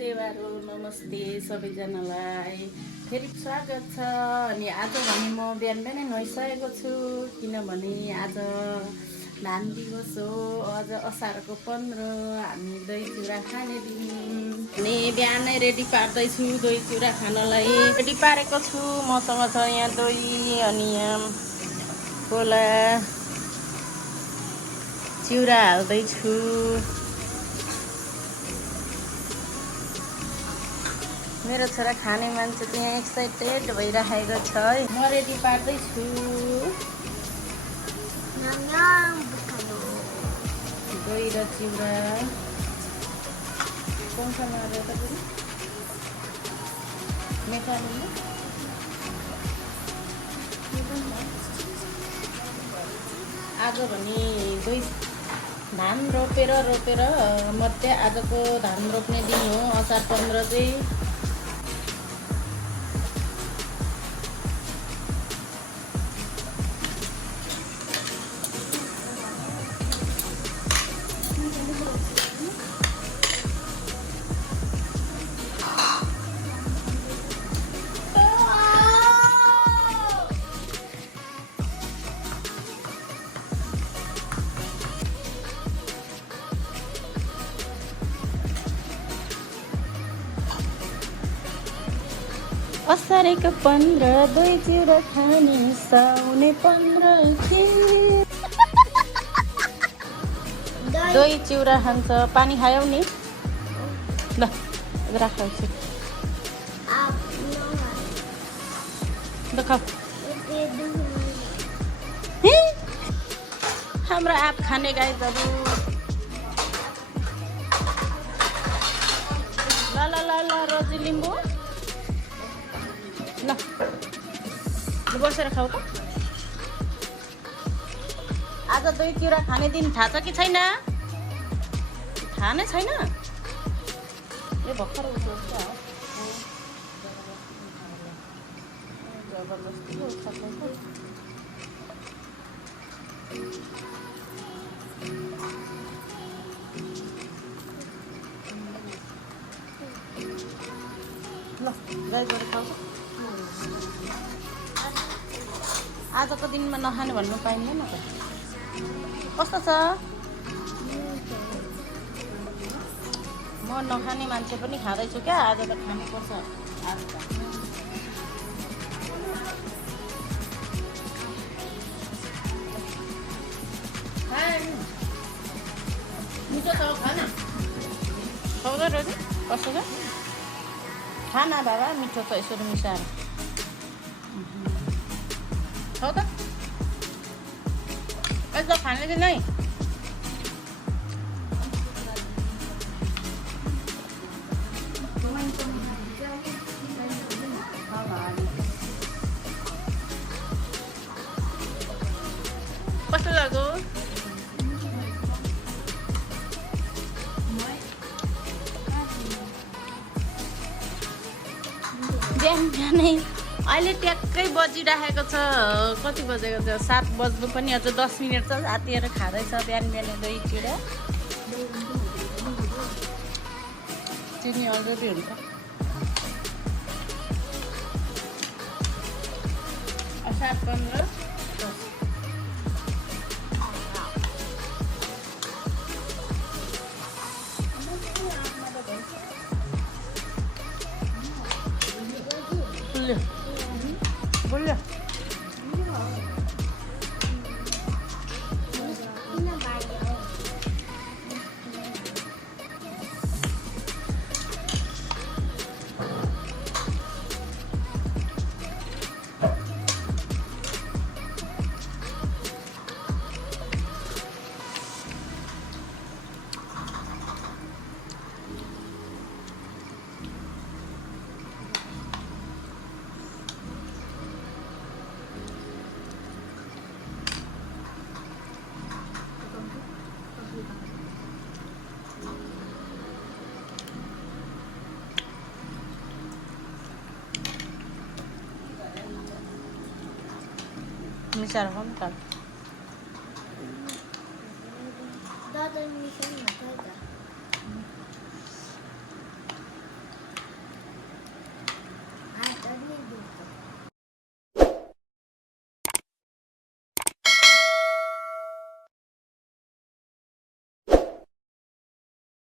सेवारो नमस्ते सबैजनालाई फेरि स्वागत छ। अनि आज भने म बिहान बिहानै नुहाइसकेको छु किनभने आज धान दिवस हो। आज असारको 15 हामी दही चिउरा खाने दिन। अनि बिहानै रेडी पार्दैछु दही चिउरा खानलाई। रेडी पारेको छु। मसँग छ यहाँ दही अनि यहाँ कोला चिउरा हाल्दैछु। मेरो छोरा खाने मान्छे त्यहाँ एक्साइटेड भइरहेको छ है। म रेडी पार्दैछु दही र चिउरा। कौनसँग हाल्यो त फेरि मेटाल्नु आज भने दही धान रोपेर मध्ये आजको धान रोप्ने दिन हो। असार 15 चाहिँ असारेको 15 दही चिउरा खाने साउने 15 दही चिउरा खान्छ। पानी खायौ नि ल राख्छु खाऊ। हाम्रो आप खाने गाईहरू ल ल ल ल रोजी लिम्बू ल बसेर खाऊ त। आज दही चिउरा खाने दिन थाहा छ कि छैन? थाहा नै छैन। ए भर्खर उठ्छ जबरजस्ती उठाएको ल गाई गरेर खाऊ। आजको दिनमा नखाने भन्नु पाइँदैन त। कस्तो छ? म नखाने मान्छे पनि खाँदैछु क्या। आज त खानुपर्छ। आज त मिठो छ खाना खाउँदै रोजी। कस्तो छ? खाना बाबा मिठो छ यसरी मिसाएर खाऊ त। यस्तो खाने कि नै कस्तो लाग्यो? बिहान बिहानै अहिले ट्याक्कै बजिरहेको छ। कति बजेको छ? 7 बज्नु पनि अझ 10 मिनट छ। साथीहरू खाँदैछ बिहान बिहानै दही चिउरा। चिनी अलरेडी हुन्छ। असार 15 बोल्यो मिसाएर खाउँ त।